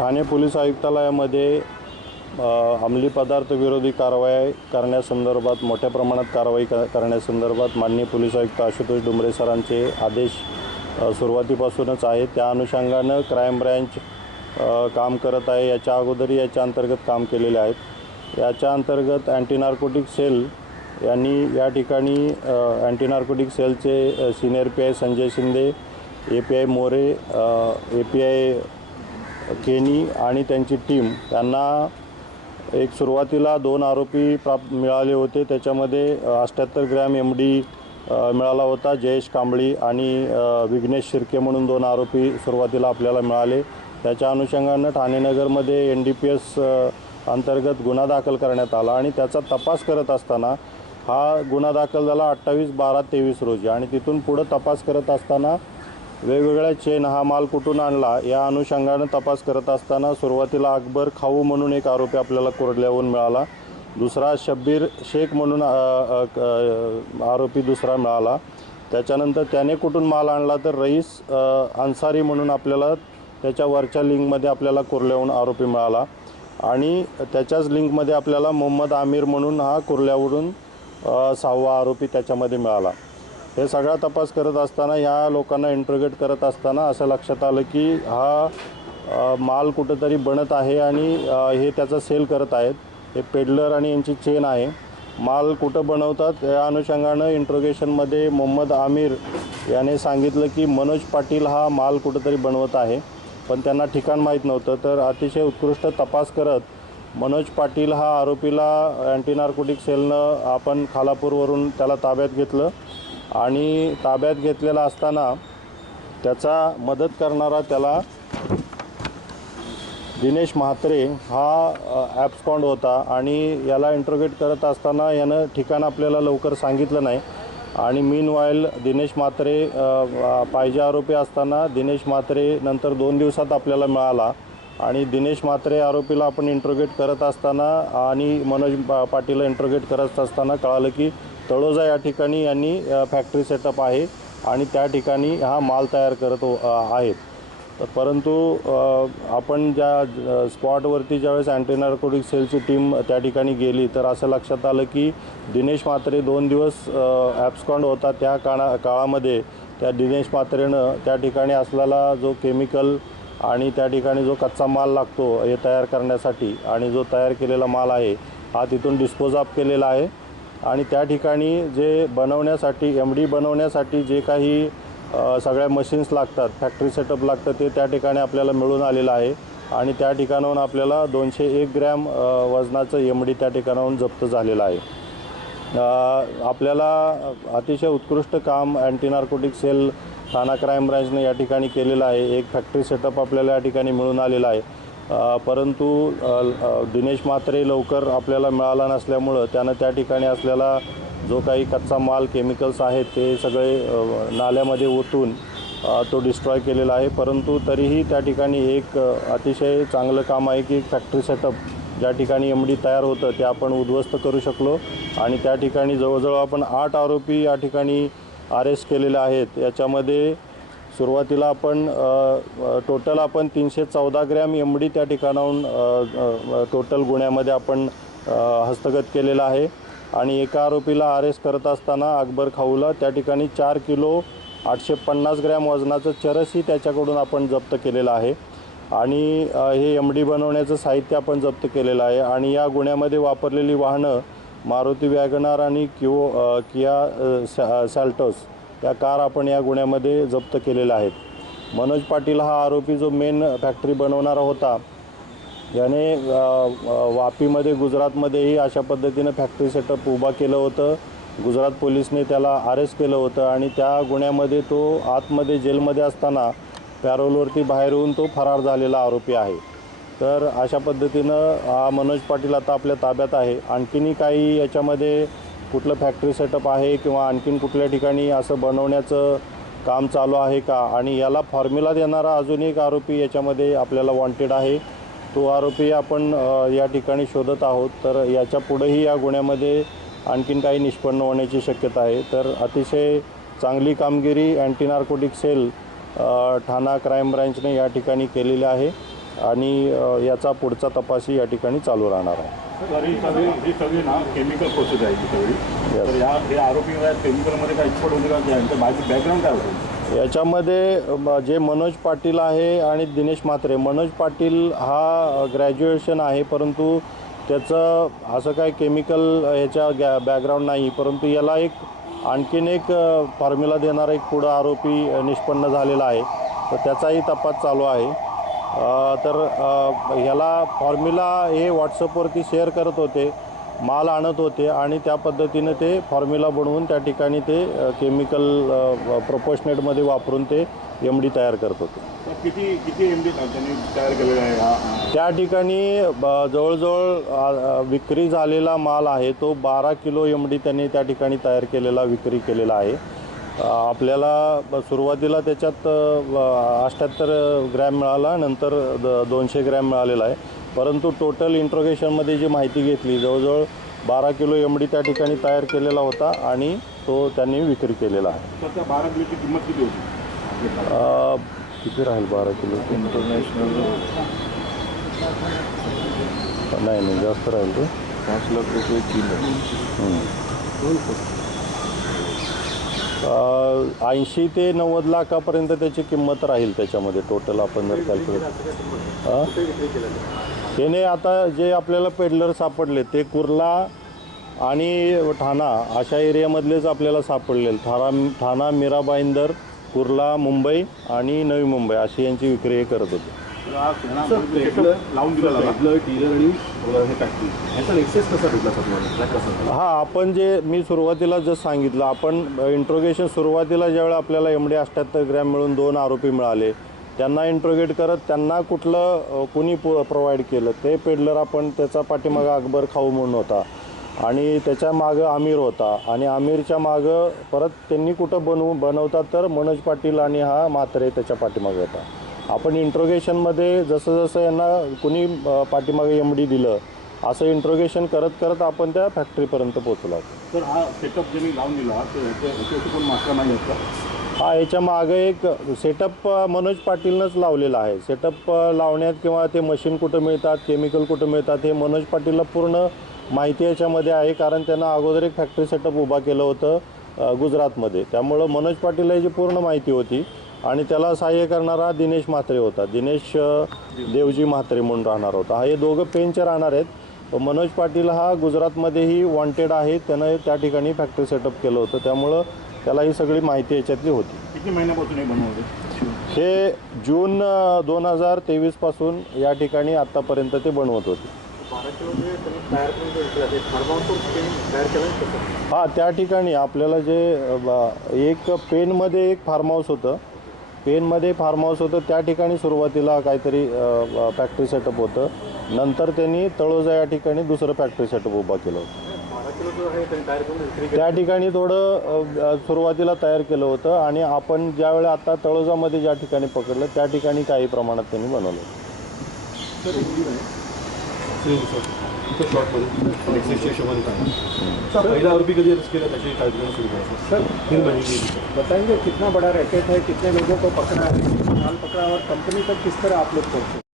Thane police आयुक्तालयामध्ये अंमली पदार्थ विरोधी कारवाई करण्यासंदर्भात मोठ्या प्रमाणात कारवाई क करण्यासंदर्भात माननीय पोलीस आयुक्त आशुतोष डुंबरे सरांचे आदेश सुरुवातीपासूनच आहे त्या अनुषंगानं क्राईम ब्रँच काम करत आहे. याच्या अगोदरही याच्या अंतर्गत काम केलेले आहेत. याच्या अंतर्गत अँटी नार्कोटिक सेल यांनी या ठिकाणी अँटी नार्कोटिक सेलचे senior P I Sanjay Shinde A P I More A P I Keni आणि त्यांची टीम यांना एक सुरुवातीला दोन आरोपी प्राप्त मिळाले होते. त्याच्यामध्ये अठ्ठ्याहत्तर ग्रॅम एम डी मिळाला होता. जयेश कांबळी आणि विघ्नेश शिर्के म्हणून दोन आरोपी सुरुवातीला आपल्याला मिळाले. त्याच्या अनुषंगानं ठाणेनगरमध्ये एन डी पी एस अंतर्गत गुन्हा दाखल करण्यात आला आणि त्याचा तपास करत असताना हा गुन्हा दाखल झाला अठ्ठावीस बारा तेवीस रोजी आणि तिथून पुढं तपास करत असताना वेगवेगळ्या चेन हा माल कुठून आणला या अनुषंगानं तपास करत असताना सुरुवातीला अकबर खाऊ म्हणून एक आरोपी आपल्याला कोरडल्याहून मिळाला. दुसरा शब्बीर शेख म्हणून आरोपी दुसरा मिळाला. त्याच्यानंतर त्याने कुठून माल आणला तर रईस अन्सारी म्हणून आपल्याला त्याच्या वरच्या लिंकमध्ये आपल्याला कुर्ल्याहून आरोपी मिळाला. आणि त्याच्याच लिंकमध्ये आपल्याला मोहम्मद आमिर म्हणून हा कुर्ल्यावरून सहावा आरोपी त्याच्यामध्ये मिळाला. हे सगळा तपास करत असताना ह्या लोकांना इंट्रोगेट करत असताना असं लक्षात आलं की हा माल कुठंतरी बनत आहे आणि हे त्याचा सेल करत आहेत. हे पेडलर आणि यांची चेन आहे. माल कुठं बनवतात? या अनुषंगानं इंट्रोगेशनमध्ये मोहम्मद आमिर याने सांगितलं की मनोज पाटील हा माल कुठंतरी बनवत आहे पण त्यांना ठिकाण माहीत नव्हतं. तर अतिशय उत्कृष्ट तपास करत मनोज पाटील हा आरोपीला अँटी नार्कोटिक सेलनं आपण खालापूरवरून त्याला ताब्यात घेतलं. आणि ताब्यात घेतलेला असताना त्याचा मदत करणारा त्याला दिनेश म्हात्रे हा ॲप्सकॉन्ड होता आणि याला इंट्रोगेट करत असताना यानं ठिकाण आपल्याला लवकर सांगितलं नाही. आणि मीन वाईल दिनेश म्हात्रे पाहिजे आरोपी असताना दिनेश म्हात्रे नंतर दोन दिवसात आपल्याला मिळाला. आणि दिनेश म्हात्रे आरोपीला आपण इंट्रोगेट करत असताना आणि मनोज पाटीलला इंट्रोगेट करत असताना कळालं की तळोजा या ठिकाणी यांनी फॅक्टरी सेटअप आहे आणि त्या ठिकाणी हा माल तयार करत हो- आहेत. परंतु आपण ज्या स्पॉटवरती ज्यावेळेस अँटीनार्कोटिक सेलची टीम त्या ठिकाणी गेली तर असं लक्षात आलं की दिनेश म्हात्रे दोन दिवस ॲप्सकॉन्ड होता. त्या काळा काळामध्ये त्या दिनेश म्हात्रेनं त्या ठिकाणी असलेला जो केमिकल आणि त्या ठिकाणी जो कच्चा माल लागतो हे तयार करण्यासाठी आणि जो तयार केलेला माल आहे हा तिथून डिस्पोज ऑफ केलेला आहे. आणि त्या ठिकाणी जे बनवण्यासाठी एम डी बनवण्यासाठी जे काही सगळ्या मशीन्स लागतात फॅक्टरी सेटअप लागतं ते त्या ठिकाणी आपल्याला मिळून आलेलं आहे. आणि त्या ठिकाणाहून आपल्याला दोनशे एक ग्रॅम वजनाचं एम डी त्या ठिकाणाहून जप्त झालेलं आहे. आपल्याला अतिशय उत्कृष्ट काम anti narcotic cell Thane crime ब्रँचने या ठिकाणी केलेलं आहे. एक फॅक्टरी सेटअप आपल्याला या ठिकाणी मिळून आलेला आहे. परंतु दिनेश म्हात्रे लवकर आपल्याला मिळाला नसल्यामुळं त्यानं त्या ठिकाणी असलेला जो काही कच्चा माल केमिकल्स आहेत ते सगळे नाल्यामध्ये ओतून तो डिस्ट्रॉय केलेला आहे. परंतु तरीही त्या ठिकाणी एक अतिशय चांगलं काम आहे की फॅक्टरी सेटअप ज्या ठिकाणी एम डी तयार होतं ते आपण उद्ध्वस्त करू शकलो. आणि त्या ठिकाणी जवळजवळ आपण आठ आरोपी या ठिकाणी अरेस्ट केलेले आहेत. याच्यामध्ये सुरुवातीला आपण टोटल आपण तीनशे चौदा ग्रॅम एम डी त्या ठिकाणाहून टोटल गुन्ह्यामध्ये आपण हस्तगत केलेला आहे. आणि एका आरोपीला अरेस्ट करत असताना अकबर खाऊला. त्या ठिकाणी चार किलो आठशे पन्नास ग्रॅम वजनाचं चरसही त्याच्याकडून आपण जप्त केलेलं आहे. आणि हे एम डी बनवण्याचं साहित्य आपण जप्त केलेलं आहे. आणि या गुन्ह्यामध्ये वापरलेली वाहनं मारुती वॅगनार आणि किओ किया सॅ सॅल्टोस या कार आपण या गुन्ह्यामध्ये जप्त केलेल्या आहेत. मनोज पाटील हा आरोपी जो मेन फॅक्टरी बनवणारा होता याने वापीमध्ये गुजरातमध्येही अशा पद्धतीनं फॅक्टरी सेटअप उभा केलं होतं. गुजरात पोलिसने त्याला अरेस्ट केलं होतं आणि त्या गुन्ह्यामध्ये तो आतमध्ये जेलमध्ये असताना पॅरोलवरती बाहेर येऊन तो फरार झालेला आरोपी आहे. तर अशा पद्धतीनं हा मनोज पाटील आता आपल्या ताब्यात आहे. आणखीनही काही याच्यामध्ये कुठलं फॅक्टरी सेटअप आहे किंवा आणखीन कुठल्या ठिकाणी असं बनवण्याचं काम चालू आहे का? आणि याला फॉर्म्युला देणारा अजून एक आरोपी याच्यामध्ये आपल्याला वॉन्टेड आहे. तो आरोपी आपण या ठिकाणी शोधत आहोत. तर याच्या पुढेही या गुन्ह्यामध्ये आणखीन काही निष्पन्न होण्याची शक्यता आहे. तर अतिशय चांगली कामगिरी anti narcotic cell Thane crime ब्रँचने या ठिकाणी केलेली आहे. आणि याचा पुढचा तपासही या ठिकाणी चालू राहणार आहे. तर ही सगळी सगळी ना केमिकल प्रोसेस आहे सगळी. Yes. तर या हे आरोपी केमिकलमध्ये काय एक्सपर्ट होते का? त्यांचं माझी बॅकग्राऊंड काय होतं? याच्यामध्ये जे मनोज पाटील आहे आणि दिनेश म्हात्रे. मनोज पाटील हा ग्रॅज्युएशन आहे परंतु त्याचं असं काय केमिकल ह्याच्या गॅ बॅकग्राऊंड नाही. परंतु याला एक आणखीन एक फॉर्म्युला देणारा एक पुढं आरोपी निष्पन्न झालेला आहे. तर त्याचाही तपास चालू आहे. तर ह्याला फॉर्म्युला हे व्हॉट्सअपवरती शेअर करत होते माल आणत होते आणि त्या पद्धतीनं ते फॉर्म्युला बनवून त्या ठिकाणी ते केमिकल प्रोपोशनेटमध्ये वापरून ते एम डी तयार करत होते. किती किती एम डी त्यांनी तयार केलेला आहे हा? त्या ठिकाणी जवळजवळ विक्री झालेला माल आहे तो बारा किलो एम डी त्यांनी त्या ठिकाणी तयार केलेला विक्री केलेला आहे. आपल्याला सुरुवातीला त्याच्यात अठ्ठ्याहत्तर ग्रॅम मिळाला नंतर द दोनशे ग्रॅम मिळालेला आहे. परंतु टोटल इंट्रोगेशनमध्ये जी माहिती घेतली जवळजवळ बारा किलो एम डी त्या ठिकाणी तयार केलेला होता आणि तो त्यांनी विक्री केलेला आहे. तर त्या बारा किलोची किंमत किती होती? अ, किती राहील बारा किलो? नाही नाही जास्त राहील ते. पाच लाख रुपये किलो. ऐंशी ते नव्वद लाखापर्यंत त्याची किंमत राहील त्याच्यामध्ये टोटल आपण जर कॅल्क्युलेट त्याने आता जे आपल्याला पेडलर सापडले ते कुर्ला आणि ठाणा अशा एरियामधलेच आपल्याला सापडले ठाणा ठाणा मीराबाईंदर कुर्ला मुंबई आणि नवी मुंबई अशी यांची विक्री हे करत होते. हा हे? हा आपण जे मी सुरुवातीला जसं सांगितलं आपण इंट्रोगेशन सुरुवातीला ज्यावेळेला आपल्याला एम डी अठ्ठ्याहत्तर ग्रॅम मिळून दोन आरोपी मिळाले त्यांना इंट्रोगेट करत त्यांना कुठलं कुणी प्रोव्हाइड केलं ते पेडलर आपण त्याचा पाठीमागं अकबर खाऊ म्हणून होता. आणि त्याच्या मागं आमिर होता. आणि आमिरच्या मागं परत त्यांनी कुठं बनवू बनवतात तर मनोज पाटील आणि हा म्हात्रे त्याच्या पाठीमागं होता. आपण इंट्रोगेशनमध्ये जसं जसं यांना कुणी पाठीमागं एम डी दिलं असं इंट्रोगेशन करत करत आपण त्या फॅक्टरीपर्यंत पोहोचलो आहोत. तर हा सेटअप ज्यांनी लावून दिला कोण मास्टर नाही आहेत का हा याच्या मागं एक सेटअप मनोज पाटीलनंच लावलेला आहे. सेटअप लावण्यात किंवा ते मशीन कुठं मिळतात केमिकल कुठं मिळतात हे मनोज पाटीलला पूर्ण माहिती याच्यामध्ये आहे कारण त्यांना अगोदर एक फॅक्टरी सेटअप उभा केलं होतं गुजरातमध्ये. त्यामुळं मनोज पाटीलला याची पूर्ण माहिती होती. आणि त्याला सहाय्य करणारा दिनेश म्हात्रे होता. दिनेश देवजी म्हात्रे म्हणून राहणार होता. हा हे दोघं पेनचे राहणार आहेत. मनोज पाटील हा गुजरातमध्येही वॉन्टेड आहे. त्यानं त्या ठिकाणी फॅक्टरी सेटअप केलं होतं. त्यामुळं त्याला ही सगळी माहिती याच्यातली होती. किती महिन्यापासून हे बनवते हे जून दोन हजार तेवीसपासून या ठिकाणी आत्तापर्यंत ते बनवत होते. हां त्या ठिकाणी आपल्याला जे एक पेनमध्ये एक फार्म हाऊस होतं. पेनमध्ये फार्म हाऊस होतं. त्या ठिकाणी सुरुवातीला काहीतरी फॅक्टरी सेटअप होतं. नंतर त्यांनी तळोजा या ठिकाणी दुसरं फॅक्टरी सेटअप उभा केलं. होतं त्या ठिकाणी थोडं सुरुवातीला तयार केलं होतं आणि आपण ज्यावेळी आता तळोजामध्ये ज्या ठिकाणी पकडलं त्या ठिकाणी काही प्रमाणात त्यांनी बनवलं. इथं शॉर्टमध्ये पहिला आरोपी कधी अरेस्ट केला त्याची कार्यक्रम सुरू सर तीन महिने बताएँगे कितना बड़ा रैकेट है कितने लोगों को पकड़ा है माल पकड़ा और कंपनी तक किस तरह आप लोग पहुँचे?